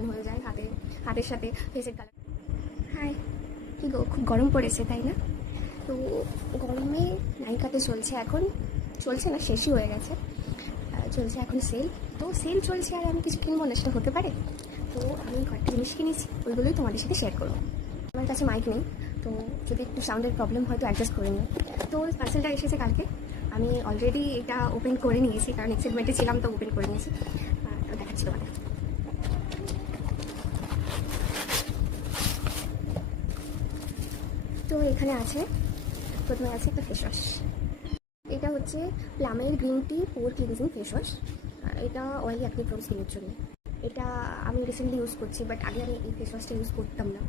Tan হয়ে যায় হাতের সাথে ফেসের কালার। হাই, কি গো, খুব গরম পড়েছে তাই না? তো গরমে নাইকাতে চলছে না, শেষই হয়ে গেছে। চলছে এখন সেল। তো সেল চলছে আর আমি কিছু কিনবো না, সেটা হতে পারে? তো আমি কয়েকটা জিনিস কিনেছি, ওইগুলোই তোমাদের সাথে শেয়ার করবো। আমার কাছে মাইক নেই, তো যদি একটু সাউন্ডের প্রবলেম হয় তো অ্যাডজাস্ট করে নিও। তো পার্সেলটা এসেছে কালকে, আমি অলরেডি এটা ওপেন করে নিয়েছি, কারণ এক্সাইটমেন্টে ছিলাম তো ওপেন করে নিয়েছি। তো দেখাচ্ছি তোমাদের। তো এখানে আছে, প্রথমে আছে একটা ফেস ওয়াশ। এটা হচ্ছে প্লামের green tea pore cleansing face wash. এটা অয়েলি অ্যাকনি প্রোন স্কিনের জন্য। এটা আমি রিসেন্টলি ইউজ করছি, বাট আগে আমি এই ফেস ওয়াশটা ইউজ করতাম না।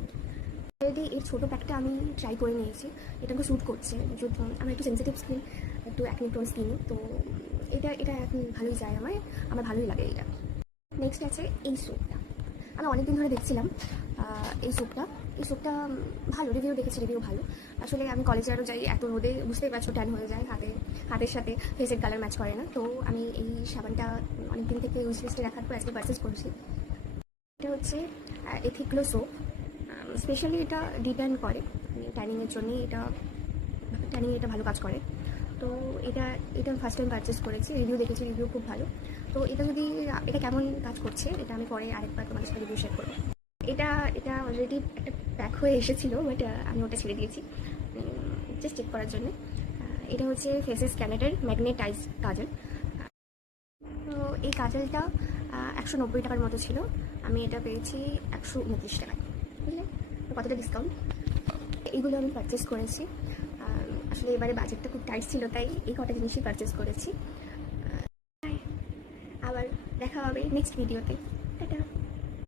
অলরেডি এর ছোটো প্যাকটা আমি ট্রাই করে নিয়েছি, এটা আমাকে শ্যুট করছে। যদি আমার একটু সেন্সিটিভ স্কিন, একটু অ্যাকনি প্রোন স্কিন, তো এটা এখন ভালোই যায়, আমার ভালোই লাগে এটা। নেক্সট আছে এই স্যুপটা, আমি অনেকদিন ধরে দেখছিলাম এই স্যুপটা ভালো রিভিউ দেখেছি, রিভিউ ভালো। আসলে আমি কলেজে আরও যাই, এত রোদে বুঝতেই পারছো ট্যান হয়ে যায়, হাতের সাথে ফেসের কালার ম্যাচ করে না। তো আমি এই সাবানটা অনেকদিন থেকে ইউজ লিস্টে রাখার পর আজকে পারচেস করছি। এটা হচ্ছে এথিক্লো সোপ। স্পেশালি এটা ডিপেন্ড করে ট্যানিংয়ের জন্যই, ট্যানিংয়ে এটা ভালো কাজ করে। তো এটা ফার্স্ট টাইম পারচেস করেছি, রিভিউ দেখেছি, রিভিউ খুব ভালো। তো এটা কেমন কাজ করছে এটা আমি পরে আরেকবার তোমাদের সাথে রিভিউ শেয়ার করবো। এটা অলরেডি একটা প্যাক হয়ে এসেছিলো, বাট আমি ওটা ছেড়ে দিয়েছি জাস্ট চেক করার জন্য। এটা হচ্ছে ফেসেস ক্যানেটের ম্যাগনেটাইজ কাজল। তো এই কাজলটা 190 টাকার মতো ছিল, আমি এটা পেয়েছি 129 টাকায়, বুঝলে কতটা ডিসকাউন্ট। এইগুলো আমি পারচেস করেছি। আসলে এবারে বাজেটটা খুব টাইট ছিল, তাই এই কটা জিনিসই পারচেস করেছি। আবার দেখা হবে নেক্সট ভিডিওতে।